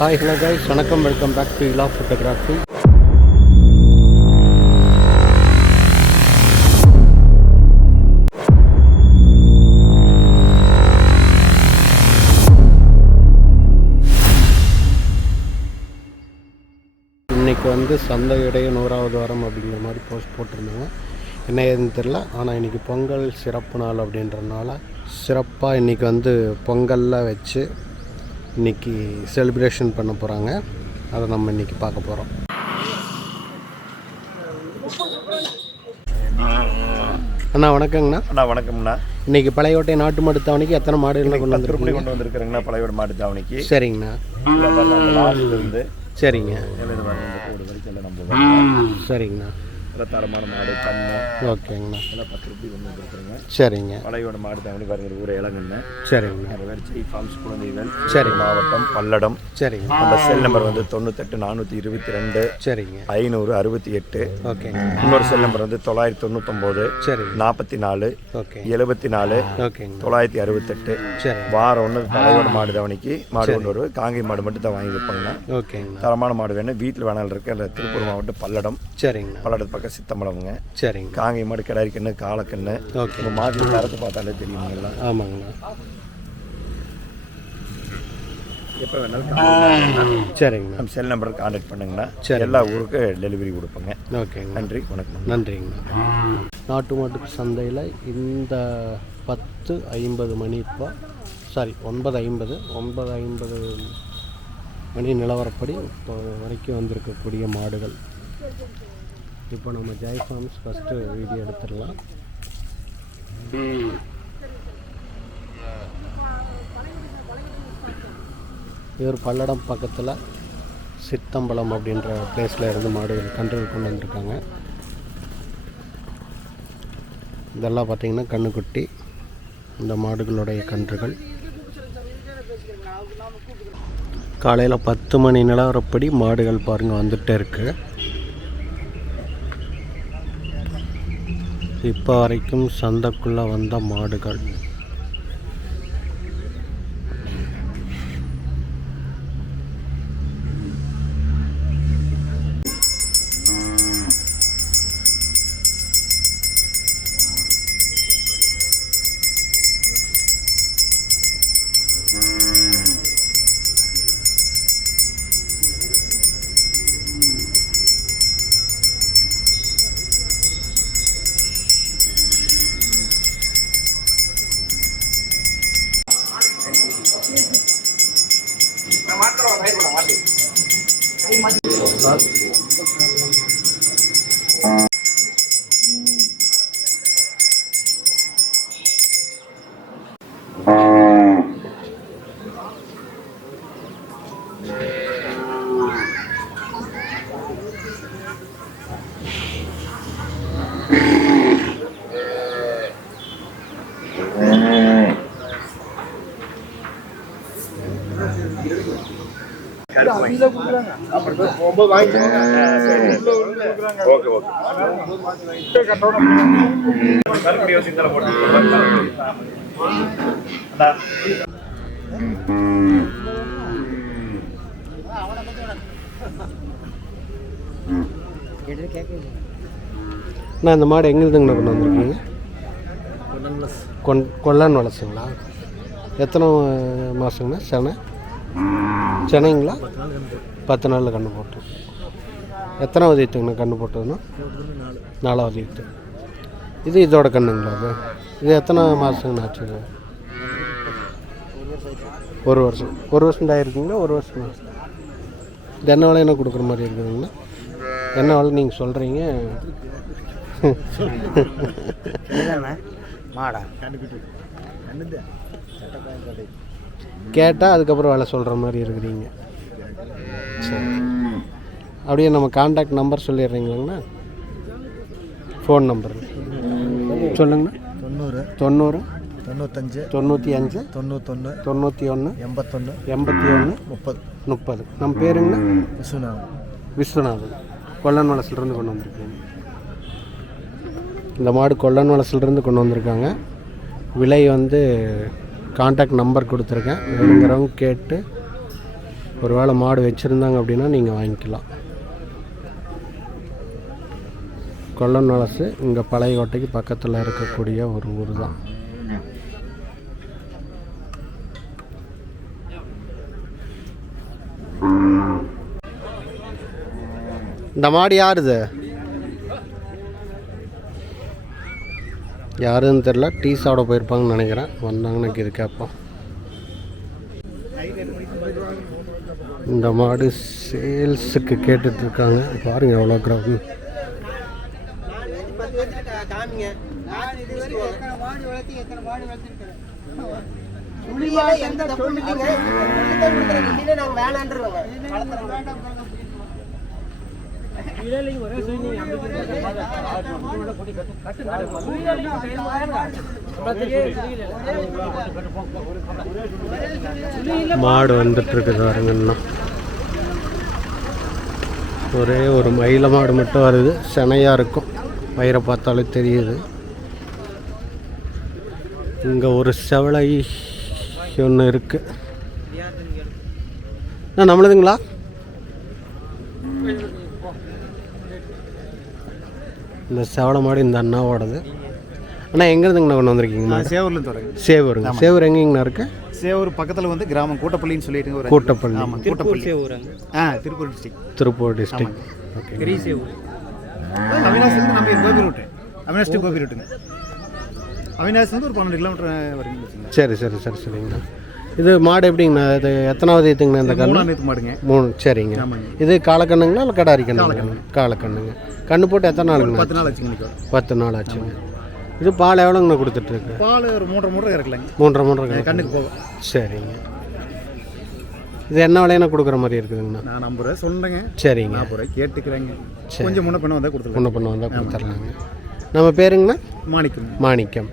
Hi hello guys, வணக்கம், welcome back to Ila photography. இன்றைக்கி வந்து சந்தையுடைய 100வது வாரம் அப்படிங்கிற மாதிரி போஸ்ட் போட்டிருந்தாங்க. என்ன ஏதுன்னு தெரில. ஆனால் இன்றைக்கி பொங்கல் சிறப்பு நாள் அப்படின்றனால சிறப்பாக இன்றைக்கி வந்து பொங்கல்லாம் வச்சு இன்றைக்கி செலிப்ரேஷன் பண்ண போகிறாங்க. அதை நம்ம இன்றைக்கி பார்க்க போகிறோம். அண்ணா வணக்கங்கண்ணா. அண்ணா வணக்கம்ண்ணா. இன்றைக்கி பழையோட்டை நாட்டு மாட்டு தாவணிக்கு எத்தனை மாடுகள் கொண்டு வந்துருக்கீங்க? கொண்டு வந்திருக்கிறேங்கண்ணா பழையோட மாட்டு தாவணிக்கு. சரிங்கண்ணா. இருந்து சரிங்க. சரிங்கண்ணா. தரமான மாடு கண்ணு. ஓகேங்கண்ணா. எல்லாம் 10 ரூபாய் கொண்டு வந்துருக்குறேங்க. சரிங்க. பழையோட மாடு தாவணி பாருங்க, ஊர் இளங்கண்ணு. சரிங்கண்ணா. வெர்ச்சி ஃபார்ம்ஸ் குழந்தைகள். சரி. மாவட்டம் பல்லடம். சரிங்க. நம்ம செல் நம்பர் வந்து 98 422. சரிங்க. 568. ஓகேங்க. இன்னொரு செல் நம்பர் வந்து 999. சரி. 44. ஓகே. 74. ஓகேங்க. 968. சரி. வாரம் ஒன்று பழையோட மாடு தாவணிக்கு மாடு கொண்டு வருவோம். காங்கை மாடு மட்டும் தான் வாங்கி வைப்பாங்கண்ணா. ஓகேங்க. தரமான மாடு வேணும். வீட்டில் வேணாலும் இருக்கு. அந்த திருப்பூர் மாவட்டம் பல்லடம். சரிங்க. பல்லடத்து பக்கம் சித்தம்பலமுங்க. சரிங்க. காங்கை மாடு, கிடாரி கண்ணு, காலக்கண்ணு. ஓகே. உங்கள் மாட்டு தரத்தை பார்த்தாலே தெரியுங்களா? ஆமாங்கண்ணா. எப்போ வேணாலும் சரிங்கண்ணா. நம்ம செல் நம்பருக்கு கான்டாக்ட் பண்ணுங்கண்ணா. சரி. எல்லா ஊருக்கு டெலிவரி கொடுப்போங்க. ஓகேங்க. நன்றி, வணக்கம். நன்றிங்கண்ணா. நாட்டு மாட்டு சந்தையில் இந்த 10:50 மணி இப்போ 9:50 மணி நிலவரப்படி இப்போ வரைக்கும் வந்திருக்கக்கூடிய மாடுகள். இப்போ நம்ம ஜெய் ஃபார்ம்ஸ் ஃபஸ்ட்டு வீடியோ எடுத்துடலாம். இவர் பல்லடம் பக்கத்தில் சித்தம்பலம் அப்படின்ற பிளேஸில் இருந்து மாடுகள் கன்றுகள் கொண்டு வந்திருக்காங்க. இதெல்லாம் பார்த்திங்கன்னா கண்ணுக்குட்டி, இந்த மாடுகளுடைய கன்றுகள். காலையில் 10 மணி நிலவரப்படி மாடுகள் பாருங்கள் வந்துகிட்டே இருக்குது. இப்போ வரைக்கும் சந்தைக்குள்ளே வந்த மாடுகள். நான் இந்த மாடு எங்கேருந்துங்கண்ணா கொண்டு வந்திருக்கீங்க? கொல்லான் வளசுங்களா? எத்தனை மாதங்கண்ணா? சென்னைங்களா? 10 நாளில் கன்று போட்டோம். எத்தனாவது ஈத்துங்கண்ணா கன்று போட்டதுன்னா? 4வது ஈத்து. இதோட கண்ணுங்களா? இது எத்தனை மாதங்கண்ணா ஆச்சு? 1 வருஷம். 1 வருஷம் தான் இருக்குங்களா? 1 வருஷம். இது என்ன வேலை என்ன கொடுக்குற மாதிரி இருக்குதுங்கண்ணா? என்ன வேலை நீங்கள் சொல்கிறீங்க? கேட்டால் அதுக்கப்புறம் வேலை சொல்கிற மாதிரி இருக்கிறீங்க. சரி, அப்படியே நம்ம கான்டாக்ட் நம்பர் சொல்லிடுறீங்களாங்கண்ணா? ஃபோன் நம்பர் சொல்லுங்கண்ணா. 90 95 91 91 81 30. நம்ம பேருங்கண்ணா? விஸ்வநாதன். கொல்லன் வளசிலிருந்து கொண்டு வந்திருக்கீங்க. இந்த மாடு கொல்லன் வளசிலிருந்து கொண்டு வந்திருக்காங்க. விலை வந்து கான்டாக்ட் நம்பர் கொடுத்துருக்கேன். வேணுங்கிறவங்க கேட்டு ஒரு வேளை மாடு வச்சுருந்தாங்க அப்படின்னா நீங்கள் வாங்கிக்கலாம். கொல்லநலசு இங்கே பழைய கோட்டைக்கு பக்கத்தில் இருக்கக்கூடிய ஒரு ஊர் தான். இந்த மாடு யாருது? யாருன்னு தெரில. டீ சாப்பிட போயிருப்பாங்கன்னு நினைக்கிறேன். வந்தாங்கன்னு இது கேட்போம். இந்த மாடு சேல்ஸுக்கு கேட்டுட்ருக்காங்க. பாருங்கள் எவ்வளோ கிராம். மாடு வந்துட்டு இருக்குது பாருங்கண்ணா. ஒரே ஒரு மயில மாடு மட்டும் வருது. செனையாக இருக்கும். வயிறை பார்த்தாலே தெரியுது. இங்கே ஒரு செவலை ஒன்று இருக்குது. நம்மளுதுங்களா? இந்த செவலை மாடு இந்த அண்ணாவோடது. அண்ணா எங்கேருந்துங்கண்ணா கொண்டு வந்திருக்கீங்கண்ணா? சேவூர்லேருந்து வரேங்க. சேவூருங்க. சேவூர் எங்கேங்கண்ணா இருக்குது? சேவூர் பக்கத்தில் வந்து கிராமம் கூட்டப்பள்ளின்னு சொல்லிட்டு ஒரு கூட்டப்பள்ளி. ஆமாம், Koottappalli. Tiruppur district. Tiruppur district. Okay. பெரிய சேவூர். அவினாசிலேருந்து நம்ம கோபி ரூட்டு. அவினாசி டு கோபி ரூட்டுங்க. அவினாசிலேருந்து ஒரு 12 கிலோமீட்டர் வரைக்கும். சரி சரி சரி சரிங்கண்ணா. இது மாடு எப்படிங்கண்ணா? இது எத்தனாவது ஏற்றுங்கண்ணா? இந்த கண்ணு 3 மாடுங்க. 3. சரிங்க. இது காலக்கண்ணுங்களா இல்லை கடாரி கண்ணுங்களா? காலக்கண்ணுங்க. கண்ணு போட்டு எத்தனை நாளுங்க? 10 நாள் ஆச்சுங்க. 10 நாள் ஆச்சுங்க. இது பால் எவ்வளோங்கண்ணா கொடுத்துட்ருக்கு? பால் ஒரு 3.5 இறக்கலாங்க. 3.5 கண்ணுக்கு போகும். சரிங்க. இது என்ன விலையான கொடுக்குற மாதிரி இருக்குதுங்கண்ணா? நான் 50 ரூபா சொல்லுறேங்க. சரிங்க. 40 ரூபாய் கேட்டுக்கிறேங்க. கொஞ்சம் முன்ன பண்ண வந்தால் கொடுத்துருங்க. முன்ன பண்ண வந்தால் கொடுத்துர்லாங்க. நம்ம பேருங்கண்ணா? மாணிக்கம். மாணிக்கம்.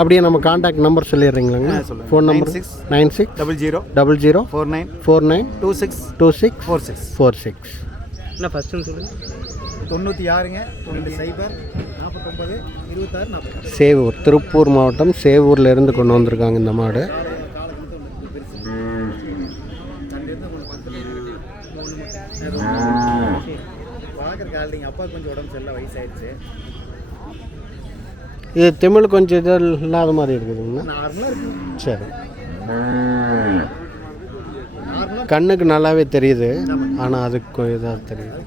அப்படியே நம்ம கான்டாக்ட் நம்பர் சொல்லிடுறீங்களாங்க? Phone number 96 00 00 49 49 26 26 46 46. என்ன ஃபஸ்ட்டுன்னு சொல்லுங்கள். 96ங்க 20 49 26 46. சேவூர், திருப்பூர் மாவட்டம் சேவூரில் இருந்து கொண்டு வந்திருக்காங்க இந்த மாடு. அப்பா கொஞ்சம் உடம்பு சரியில்லை, வயசாயிடுச்சு. இது தமிழ் கொஞ்சம் இது இல்லாத மாதிரி இருக்குதுங்கண்ணா. நார்மலாக இருக்குங்க. சரி. கண்ணுக்கு நல்லாவே தெரியுது. ஆனால் அதுக்கு இதாக தெரியுது.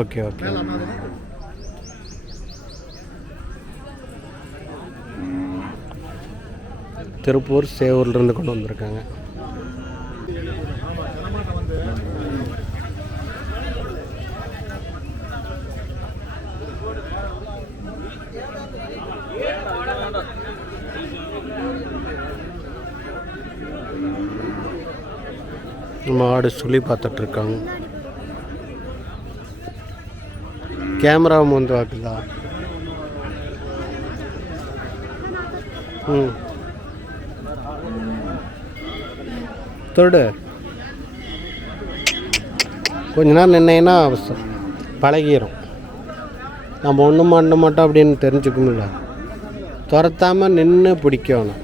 Okay okay. திருப்பூர் சேவூர்லேருந்து கொண்டு வந்திருக்காங்க. மாடு சொல்லி பார்த்துட்ருக்காங்க. கேமராவும் வந்து வாக்குதா? தொடு. கொஞ்ச நேரம் நின்னேன்னா பழகிடும். நம்ம ஒன்றும் பண்ண மாட்டோம் அப்படின்னு தெரிஞ்சுக்கணும்ல. துரத்தாமல் நின்று பிடிக்கணும்.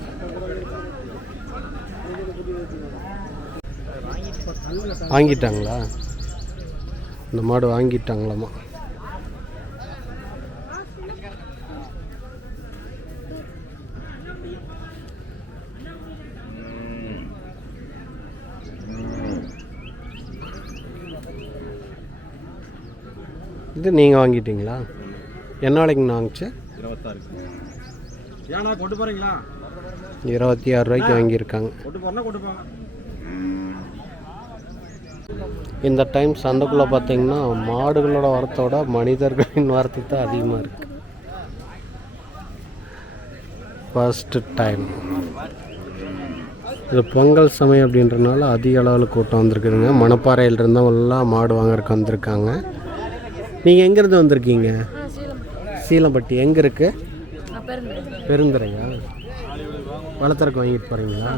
வாங்கிட்டாங்களா? இந்த மாடு வாங்கிட்டாங்களாம்மா. இது நீங்கள் வாங்கிட்டீங்களா? என்ன விலைக்குண்ணா வாங்கிச்சு? 26. ஏன்னா கொண்டு போகிறீங்களா? 26 ரூபாய்க்கு வாங்கியிருக்காங்க. கொண்டு போகிறனா கொண்டு போங்க. இந்த டைம் சந்தைக்குள்ளே பார்த்தீங்கன்னா மாடுகளோட வரத்தோட மனிதர்களின் வரத்து தான் அதிகமாக இருக்குது. ஃபர்ஸ்ட் டைம் இது பொங்கல் சமயம் அப்படின்றனால அதிக அளவில் கூட்டம் வந்திருக்குதுங்க. மணப்பாறையில் இருந்தவங்களாம் மாடு வாங்கறதுக்கு வந்திருக்காங்க. நீங்கள் எங்கேருந்து வந்திருக்கீங்க? சீலம்பட்டி. எங்கே இருக்குது? பெருந்துறையா? வளர்த்துறக்கு வாங்கிட்டு போகிறீங்களா?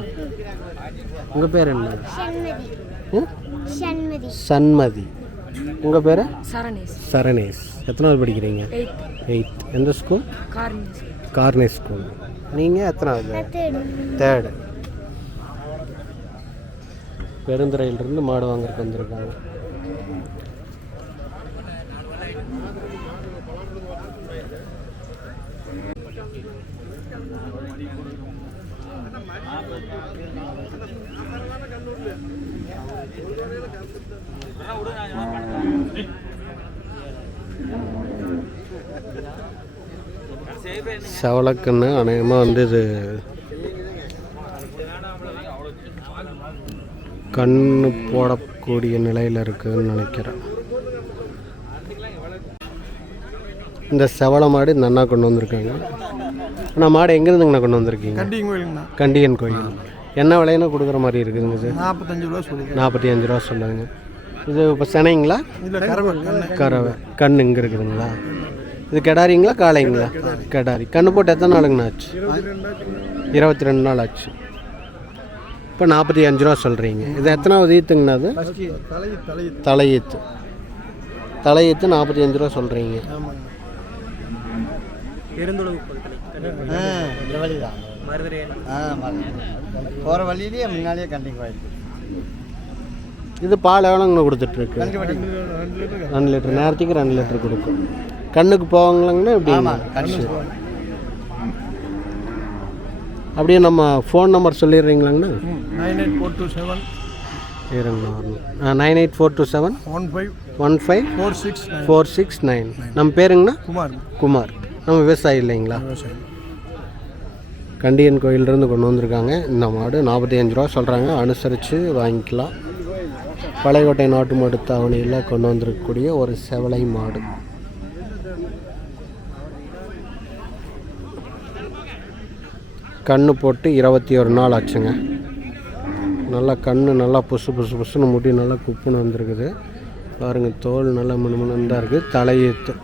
உங்கள் பேர் என்ன? சண்மதி. உங்கள் பேர்? சரணேஷ். எத்தனாவது படிக்கிறீங்க? 8th. எந்த ஸ்கூல்? Carne school. நீங்கள் எத்தனாவது? 3rd. பெருந்துறையிலிருந்து மாடு வாங்குறதுக்கு வந்திருக்காங்க. செவலக்கண்ணு அநேகமாக வந்து இது கண்ணு போடக்கூடிய நிலையில் இருக்குதுன்னு நினைக்கிறேன். இந்த செவலை மாடு இந்த அண்ணா கொண்டு வந்திருக்காங்க. ஆனால் மாடு எங்கேருந்துங்கண்ணா கொண்டு வந்திருக்கீங்க? கண்டிகன் கோயிலுங்கண்ணா. கண்டிகன் கோயில். என்ன விலைன்னு கொடுக்குற மாதிரி இருக்குதுங்க சார்? 45 ரூபா சொல்லுங்க. 45 ரூபா சொல்லுங்க. இது இப்போ செனைங்களா? கறவை கண் இங்கே இருக்குதுங்களா? இது கெடாரிங்களா காளைங்களா? கெடாரி. கண்ணு போட்டு எத்தனை நாளுங்கண்ணா ஆச்சு? 22 நாள் ஆச்சு. இப்போ 45 ரூபா சொல்கிறீங்க. இது எத்தனாவது ஈத்துங்கண்ணா? அது தலையீத்து. தலையீத்து 45 ரூபா சொல்கிறீங்க. போகிற வழியிலேயே முன்னாடியே கண்டிங் கோயில். இது பால் எவ்வளோங்கண்ணா கொடுத்துட்ருக்கு? 2 லிட்டர். நேரத்துக்கு 2 லிட்டர் கொடுக்கும். கண்ணுக்கு போவாங்களாங்கண்ணா? எப்படி? அப்படியே நம்ம ஃபோன் நம்பர் சொல்லிடுறீங்களாங்கண்ணா? 98427 98427 154669. நம்ம பேருங்கண்ணா? குமார். நம்ம விவசாயி இல்லைங்களா? கண்டியன் கோயிலிருந்து கொண்டு வந்திருக்காங்க. இந்த மாடு 45 ரூபா சொல்கிறாங்க. அனுசரித்து வாங்கிக்கலாம். பழையகோட்டை நாட்டு மாடு தாவணியில் கொண்டு வந்திருக்கக்கூடிய ஒரு செவலை மாடு. கண்ணு போட்டு 21 நாள் ஆச்சுங்க. நல்லா கண்ணு நல்லா புசுன்னு முடி நல்லா குப்புன்னு வந்திருக்குது. பாருங்கள், தோல் நல்லா மினுமினு தான் இருக்குது. தலையீத்து.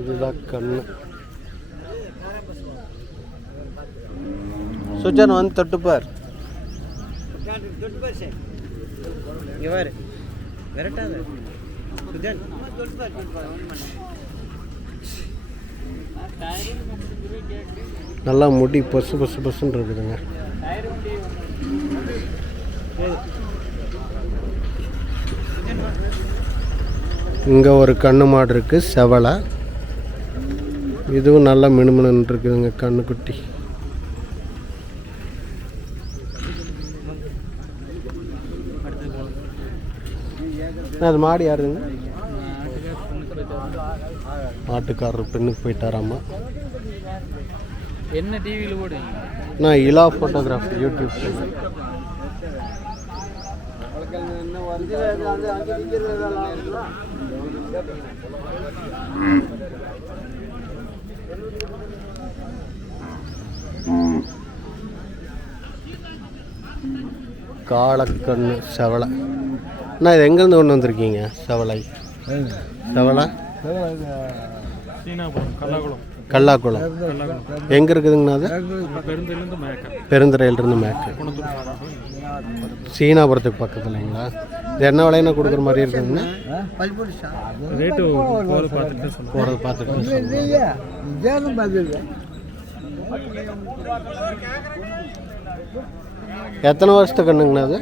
இதுதான் கண்ணு. சுஜன் வந்து தொட்டுப்பார். நல்லா முடி பொசுன்னு இருக்குதுங்க. இங்கே ஒரு கண்ணு மாடு இருக்குது, செவலை. இதுவும் நல்லா மினுமினு இருக்குதுங்க கண்ணுக்குட்டி. அது மாடு யாருங்க? மாட்டுக்காரர் பெண்ணுக்கு போயிட்டாராம்மா. என்ன டிவியில் போடு? நான் இலா ஃபோட்டோகிராஃபி யூடியூப் சேனல். காளக்கண்ணு செவலை. அண்ணா இது எங்கேருந்து கொண்டு வந்திருக்கீங்க? செவலை கல்லாக்குளம். எங்கே இருக்குதுங்கண்ணா? அது பெருந்துறையிலிருந்து மேற்கு. சீனாபுரத்துக்கு பக்கத்துலைங்களா? இது என்ன விலைன்னு கொடுக்குற மாதிரி இருக்குதுங்கண்ணா? போகிறது பார்த்துட்டு. எத்தனை வருஷத்து கண்ணுங்கண்ணா அது?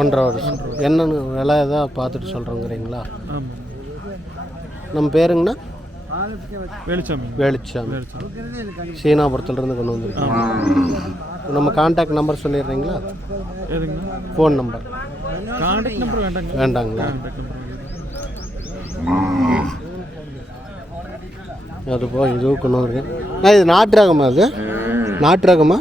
1.5 வருஷம். என்னன்னு விலை எதாவது பார்த்துட்டு சொல்கிறோங்கிறீங்களா? நம்ம பேருங்கண்ணா? வெளிச்சாமி. சீனாபுரத்துலேருந்து கொண்டு வந்துருக்கோம். நம்ம கான்டாக்ட் நம்பர் சொல்லிடுறீங்களா? ஃபோன் நம்பர் வேண்டாங்களா? அது போ இதுவும் கொண்டு வந்துருக்கேன். இது நாட்டு ரகமா? அது நாட்டு ரகமா?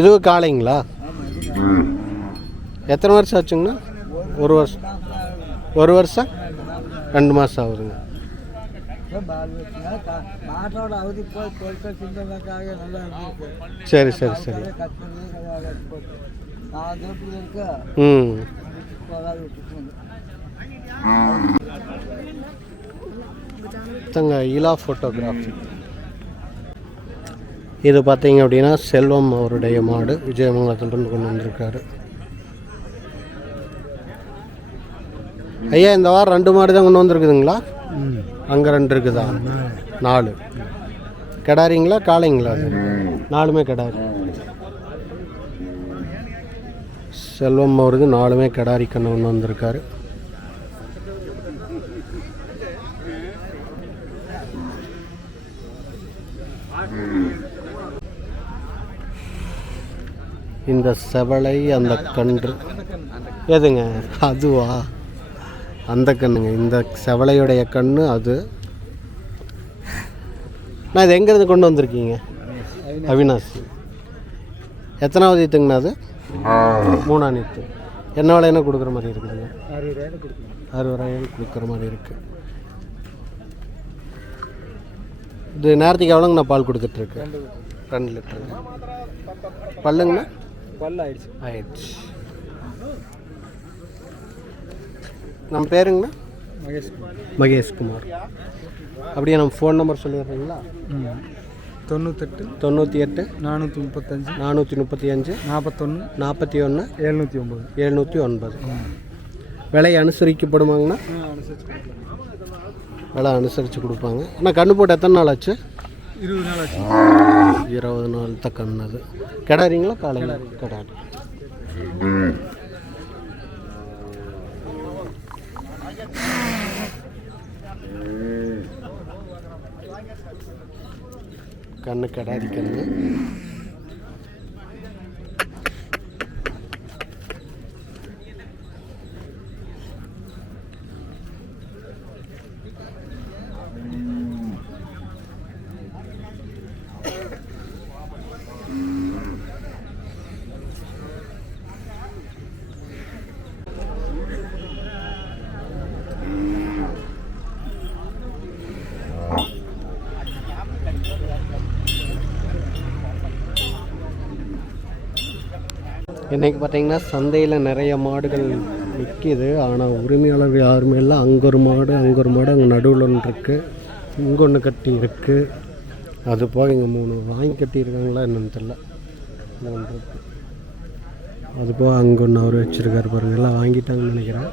இதுவும் காளைங்களா? எத்தனை வருஷம் ஆச்சுங்கண்ணா? 1 வருஷம். 1 வருஷம் 2 மாதம் ஆகுதுங்க. சரி. ம். ஒருத்தங்க இலா ஃபோட்டோகிராஃபி. இது பார்த்தீங்க அப்படின்னா செல்வம் அவருடைய மாடு விஜயமங்கலத்திலிருந்து கொண்டு வந்திருக்காரு. ஐயா, இந்த வாரம் 2 மாடு தான் கொண்டு வந்திருக்குதுங்களா? அங்கே 2 இருக்குதா? 4 கிடாரிங்களா காளைங்களா? அது 4மே கிடாரி. செல்வம் அவருக்கு 4மே கிடாரி கண்ணு கொண்டு வந்திருக்காரு. இந்த செவலை அந்த கன்று எதுங்க? அதுவா? அந்த கண்ணுங்க. இந்த செவலையுடைய கண்ணு அது. நான் இது எங்கேருந்து கொண்டு வந்திருக்கீங்க? அவினாசி. எத்தனாவது ஈத்துங்கண்ணா அது? 3ஆம் ஈத்து. என்ன விலைன்னு கொடுக்குற மாதிரி இருக்குதுங்க? 60,000 கொடுக்குற மாதிரி இருக்குது. இது நேரத்துக்கு எவ்வளோங்கண்ணா பால் கொடுத்துட்ருக்கு? 2 லிட்டருங்க. பல்லுங்கண்ணா? பல்லு ஆயிடுச்சு. நம்ம பேருங்கண்ணா? மகேஷ்குமார். அப்படியே நம்ம ஃபோன் நம்பர் சொல்லிடுறீங்களா? 98 98 435 435 41 709. விலை அனுசரிக்கப்படுமாங்கண்ணா? விலை அனுசரித்து கொடுப்பாங்க. ஆனால் கண்ணு போட்டு எத்தனை நாள் ஆச்சு? 20 நாள் ஆச்சு. 20 நாள் தான் கண்ணு. அது கிடாரிங்களா காலைங்களா? கிடாரி. கண்ணு கிடாரி கண்ணு. இன்றைக்கி பார்த்தீங்கன்னா சந்தையில் நிறைய மாடுகள் விற்கிது. ஆனால் உரிமையாளர் யாருமே இல்லை. அங்கே ஒரு மாடு அங்கே நடுவில் ஒன்று இருக்குது, இங்கே ஒன்று கட்டி இருக்குது. அது போக இங்கே 3 வாங்கி கட்டியிருக்காங்களா என்னன்னு தெரியல. ஒன்று இருக்குது. அது போக அங்கே ஒன்று அவர் வச்சுருக்காரு பாருங்க. எல்லாம் வாங்கிட்டாங்கன்னு நினைக்கிறேன்.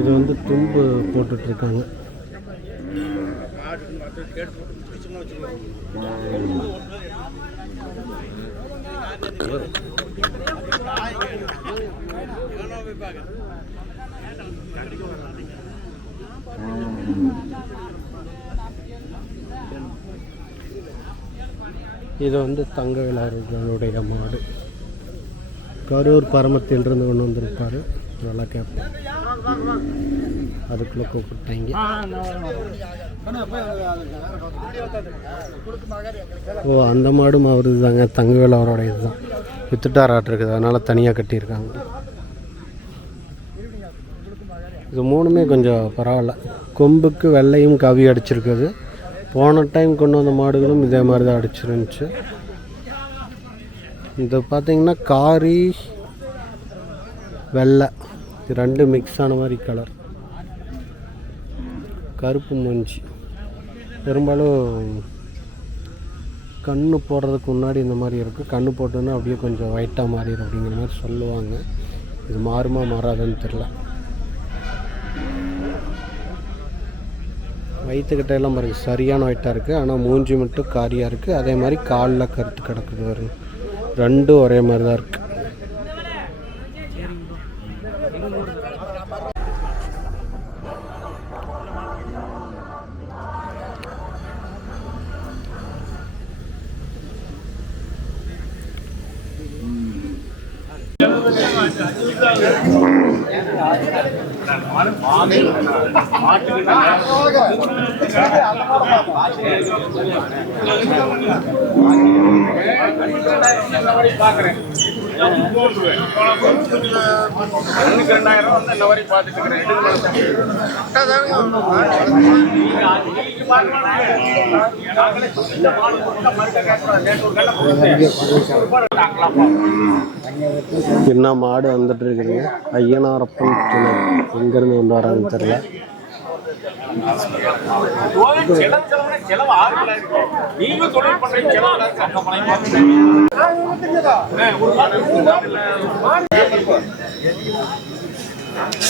இது வந்து தும்பு போட்டுட்ருக்காங்க. இது வந்து தங்கவேலாருடைய மாடு. கரூர் பரமத்திலிருந்து கொண்டு வந்திருப்பார். நல்லா கேட்பேன். அதுக்குள்ளே கூப்பிட்டாங்க. ஓ, அந்த மாடும் அவருது தாங்க. தங்கவேல் அவரோட இதுதான். வித்துட்டாராட்டிருக்குது, அதனால் தனியாக கட்டியிருக்காங்க. இது 3மே கொஞ்சம் பரவாயில்ல. கொம்புக்கு வெள்ளையும் கவி அடிச்சிருக்குது. போன டைம் கொண்டு வந்த மாடுகளும் இதே மாதிரி தான் அடிச்சிருந்துச்சு. இது பார்த்திங்கன்னா காரி வெள்ளை இது 2 மிக்ஸ் ஆன மாதிரி கலர். கருப்பு மூஞ்சி. பெரும்பாலும் கண்ணு போடுறதுக்கு முன்னாடி இந்த மாதிரி இருக்குது. கண்ணு போட்டோன்னா அப்படியே கொஞ்சம் ஒயிட்டாக மாறிடும் அப்படிங்கிற மாதிரி சொல்லுவாங்க. இது மாறுமா மாறாதுன்னு தெரில. வயிற்றுக்கிட்ட எல்லாம் பாருங்க சரியான ஒயிட்டாக இருக்குது. ஆனால் மூஞ்சி மட்டும் காரியாக இருக்குது. அதே மாதிரி காலில் கருத்து கிடக்குது பாருங்க. 2 ஒரே மாதிரி தான் இருக்குது. இன்னும் மாடு வந்துட்டு இருக்குதுங்க. ஐயனாரப்பன் துணை எங்கேருந்து வந்து வராங்கன்னு தெரியல.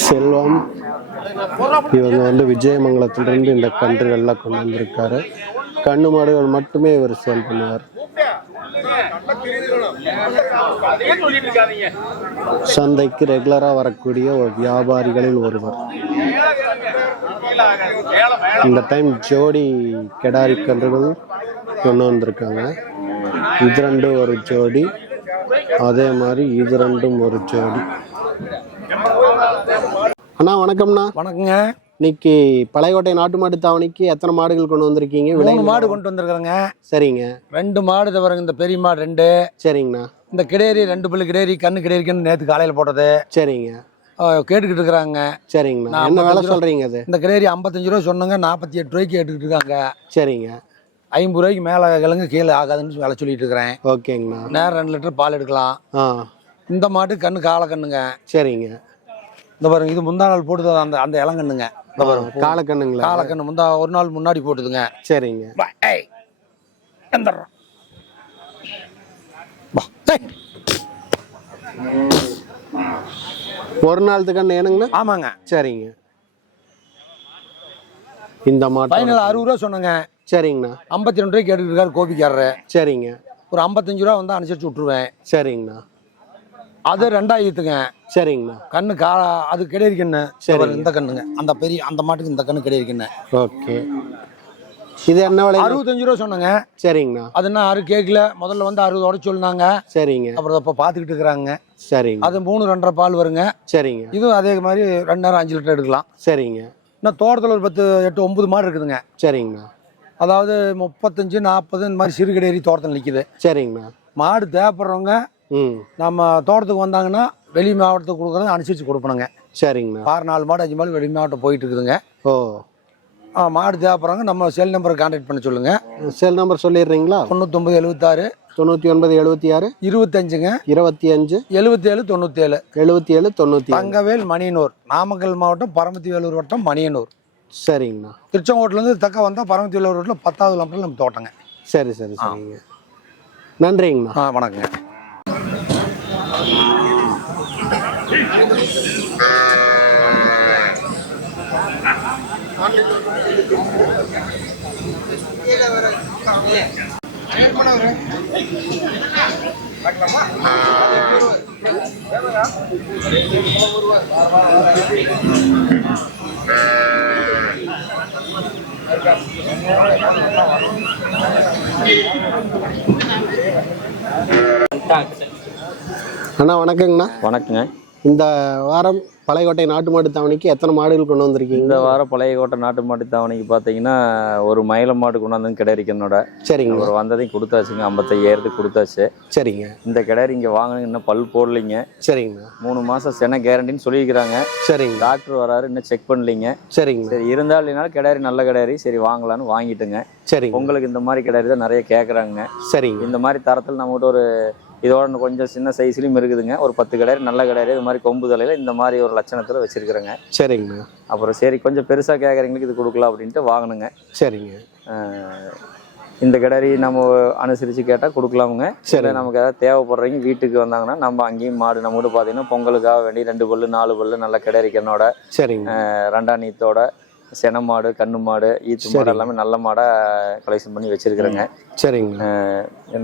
செல்வம் இவங்க வந்து விஜயமங்கலத்திலிருந்து இந்த கன்றுகள்லாம் கொண்டு வந்திருக்காரு. கண்ணு மாடுகள் மட்டுமே இவர் சேல் பண்ணுவார். சந்தைக்கு ரெகுலரா வரக்கூடிய ஒரு வியாபாரிகளில் ஒருவர். இந்த டைம் ஜோடி கெடாரி கன்றுகள் கொண்டு வந்திருக்காங்க. இது ரெண்டும் ஒரு ஜோடி, அதே மாதிரி இது ரெண்டும் ஒரு ஜோடி. அண்ணா வணக்கம்ண்ணா. வணக்கங்க. இன்னைக்கு பழையகோட்டை நாட்டு மாட்டு தாவணிக்கு எத்தனை மாடுகள் கொண்டு வந்திருக்கீங்க? 3 மாடு கொண்டு வந்திருக்கிறேங்க. சரிங்க. 2 மாடு தவிர இந்த பெரிய மாடு 2. சரிங்கண்ணா. இந்த கிடேரி 2 பல்லு கிடேரி கண்ணு கிடேரிக்குன்னு நேற்று காலையில் போட்டது. சரிங்க. கேட்டுக்கிட்டு இருக்கிறாங்க. சரிங்கண்ணா. என்ன வேலை சொல்றீங்க? அது இந்த கிடேரி 55 ரூபா சொன்னாங்க, 48 ரூபாய்க்கு கேட்டுக்கிட்டு இருக்காங்க. சரிங்க. 50 ரூபாய்க்கு மேலே கிழங்கு கீழே ஆகாதுன்னு வேலை சொல்லிட்டு இருக்கிறேன். ஓகேங்கண்ணா. நேரம் 2 லிட்டர் பால் எடுக்கலாம். இந்த மாட்டு கண்ணு காலை கண்ணுங்க. சரிங்க. இந்த பாருங்க, இது முந்தா நாள் போட்டுது அந்த அந்த இளங்கண்ணுங்க. இந்த பாருங்க காலக்கண்ணுங்களா? காலக்கண்ணு முந்தா ஒரு நாள் முன்னாடி போட்டுதுங்க. சரிங்க. ஒரு நாள் கண்ணு ஏனுங்கண்ணா? ஆமாங்க. சரிங்க. இந்த மாட்டு ஃபைனல் 60 ரூபா சொன்னங்க. சரிங்கண்ணா. 52 ரூபாய்க்கு கேட்டுக்கிட்டு இருக்காரு கோபிக்காரரு. சரிங்க. ஒரு 55 ரூபா வந்து அனுசரிச்சு விட்டுருவேன். சரிங்கண்ணா. அது 2000ங்க. சரிங்கண்ணா. கண்ணு அது கிடையாது கண்ணு. சரி, இந்த கண்ணுங்க அந்த பெரிய அந்த மாட்டுக்கு இந்த கண்ணு கிடையாது கண்ணு. ஓகே. இது என்ன விலை? 65 ரூபா சொன்னங்க. சரிங்கண்ணா. அது என்ன 6 கேட்கல. முதல்ல வந்து 60 உடச்சு சொன்னாங்க. சரிங்க. அப்புறம் இப்போ பார்த்துக்கிட்டு இருக்கிறாங்க. சரிங்க. அது 3 2.5 பால் வருங்க. சரிங்க. இதுவும் அதே மாதிரி 2 நேரம் 5 லிட்டர் எடுக்கலாம். சரிங்க. இன்னும் தோட்டத்தில் ஒரு 10 8 9 மாடு இருக்குதுங்க. சரிங்கண்ணா. அதாவது 35 40 இந்த மாதிரி சிறு கடையேறி தோட்டத்தில் நிற்கிது. சரிங்கண்ணா. மாடு தேவைப்படுறவங்க நம்ம தோட்டத்துக்கு வந்தாங்கன்னா வெளி மாவட்டத்துக்கு கொடுக்குறது அனுசரித்து கொடுப்பணுங்க. சரிங்கண்ணா. 4 மாடு 5 மாடு வெளி மாவட்டம் போயிட்டு இருக்குதுங்க. ஓ. மாடு தேவைப்படுறாங்க, நம்ம செல் நம்பரை கான்டாக்ட் பண்ண சொல்லுங்க. செல் நம்பர் சொல்லிடுறீங்களா? 99 76 99 76 25ங்க 25 77 97 77 90. தங்கவேல் மணியனூர், நாமக்கல் மாவட்டம் பரமத்தி வேலூர் வட்டம் மணியனூர். சரிங்கண்ணா. திருச்செங்கோட்டிலேருந்து தக்க வந்தால் பரமத்தி வேலூர் ரோட்டில் 10வது கிலோமீட்டர் நம்ம தோட்டங்க. சரி சரி சரிங்க. நன்றிங்கண்ணா. வணக்கங்க. அண்ணா வணக்கங்கண்ணா. வணக்கங்க. இந்த வாரம் பழையகோட்டை நாட்டு மாட்டு தாவணிக்கு எத்தனை மாடுகள் கொண்டு வந்திருக்கீங்க? இந்த வாரம் பழையகோட்டை நாட்டு மாட்டு தாவணிக்கு பார்த்தீங்கன்னா ஒரு மயில மாடு கொண்டாந்து கிடைக்கனோட. சரிங்க. ஒரு வந்ததையும் கொடுத்தாச்சுங்க. 55,000 கொடுத்தாச்சு. சரிங்க. இந்த கிடாரி இங்கே வாங்கினீங்க, இன்னும் பல் போடலைங்க. சரிங்க. 3 மாதம் சென கேரண்டின்னு சொல்லியிருக்கிறாங்க. சரிங்க. டாக்டர் வராரு, இன்னும் செக் பண்ணலிங்க. சரிங்க. சரி, இருந்தாலும் இல்லைனாலும் கிடாரி நல்ல கிடாரி, சரி வாங்கலான்னு வாங்கிட்டுங்க. சரிங்க. உங்களுக்கு இந்த மாதிரி கிடாரி தான் நிறைய கேட்குறாங்க. சரிங்க. இந்த மாதிரி தரத்தில் நம்மகிட்ட ஒரு இதோட கொஞ்சம் சின்ன சைஸ்லையும் இருக்குதுங்க. ஒரு 10 கிடாரி நல்ல கிடாரி, இது மாதிரி கொம்பு தலையில் இந்த மாதிரி ஒரு லட்சணத்தில் வச்சுருக்குறேங்க. சரிங்கண்ணா. அப்புறம் சரி கொஞ்சம் பெருசாக கேட்குறீங்களுக்கு இது கொடுக்கலாம் அப்படின்ட்டு வாங்கணுங்க. சரிங்க. இந்த கிடாரி நம்ம அனுசரித்து கேட்டால் கொடுக்கலாமுங்க. சரி. நமக்கு ஏதாவது தேவைப்படுறீங்க வீட்டுக்கு வந்தாங்கன்னா நம்ம அங்கேயும் மாடு நம்ம கூட பார்த்தீங்கன்னா பொங்கலுக்காக வேண்டி 2 பல்லு 4 பல்லு நல்ல கிடாரி கண்ணோட. சரிங்க. 2 நீத்தோட சென மாடு கண்ணு மாடு ஈத்து மாடு எல்லாமே நல்ல மாடாக கலெக்ஷன் பண்ணி வச்சுருக்குறேங்க. சரிங்க.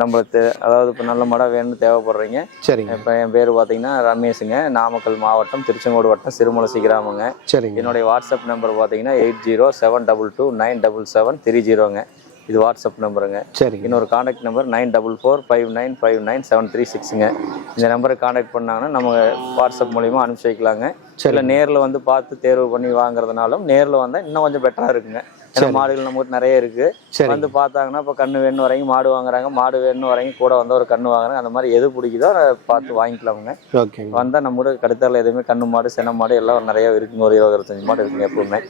நம்மளுக்கு அதாவது இப்போ நல்ல மாடாக வேணும்னு தேவைப்படுறீங்க. சரிங்க. இப்போ என் பேர் பார்த்தீங்கன்னா ரமேஷுங்க. நாமக்கல் மாவட்டம் திருச்செங்கோடு வட்டம் சிறுமலசி கிராமங்க. சரிங்க. என்னுடைய வாட்ஸ்அப் நம்பர் பார்த்தீங்கன்னா 8072297730ங்க. இது வாட்ஸ்அப் நம்பருங்க. சரி. இன்னொரு கான்டாக்ட் நம்பர் 9445959736ங்க. இந்த நம்பரை கான்டாக்ட் பண்ணாங்கன்னா நம்ம வாட்ஸ்அப் மூலிமா அனுப்பிச்சி வைக்கலாங்க. இல்லை நேரில் வந்து பார்த்து தேர்வு பண்ணி வாங்குறதுனாலும் நேரில் வந்தால் இன்னும் கொஞ்சம் பெட்டராக இருக்குங்க. ஏன்னா மாடுகள் நம்மகிட்ட நிறைய இருக்கு. வந்து பார்த்தாங்கன்னா இப்போ கண்ணு வேணும் வரைக்கும் மாடு வாங்குறாங்க, மாடு வேணும் வரைக்கும் கூட வந்தால் ஒரு கண்ணு வாங்குறாங்க. அந்த மாதிரி எது பிடிக்குதோ அதை பார்த்து வாங்கிக்கலாமுங்க. வந்தால் நம்ம கூட கடுத்தாரில் எதுவுமே கண்ணு மாடு சென மாடு எல்லாம் நிறைய இருக்குங்க. ஒரு 20-25 மாடு இருக்குங்க எப்பவுமே.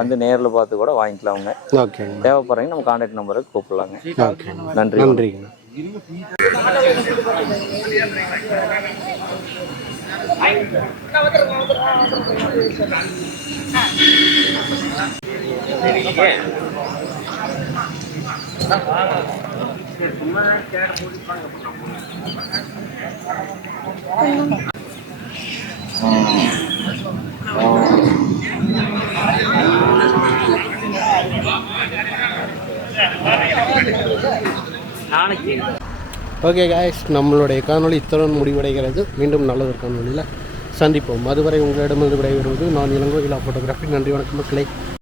வந்து நேரில் பார்த்து கூட வாங்கிக்கலாமுங்க. தேவைப்படுறீங்க நம்ம கான்டாக்ட் நம்பருக்கு கூப்பிடலாங்க. நன்றி. நன்றிங்க. ஓகே காய்ஸ், நம்மளுடைய காணொளி இத்துடன் முடிவடைகிறது. மீண்டும் நல்ல ஒரு காணொளியில் சந்திப்போம். அதுவரை உங்களிடமிருந்து விடைபெறுவது நான் இளங்கோயிலா ஃபோட்டோகிராஃபி. நன்றி, வணக்கம் மக்களே.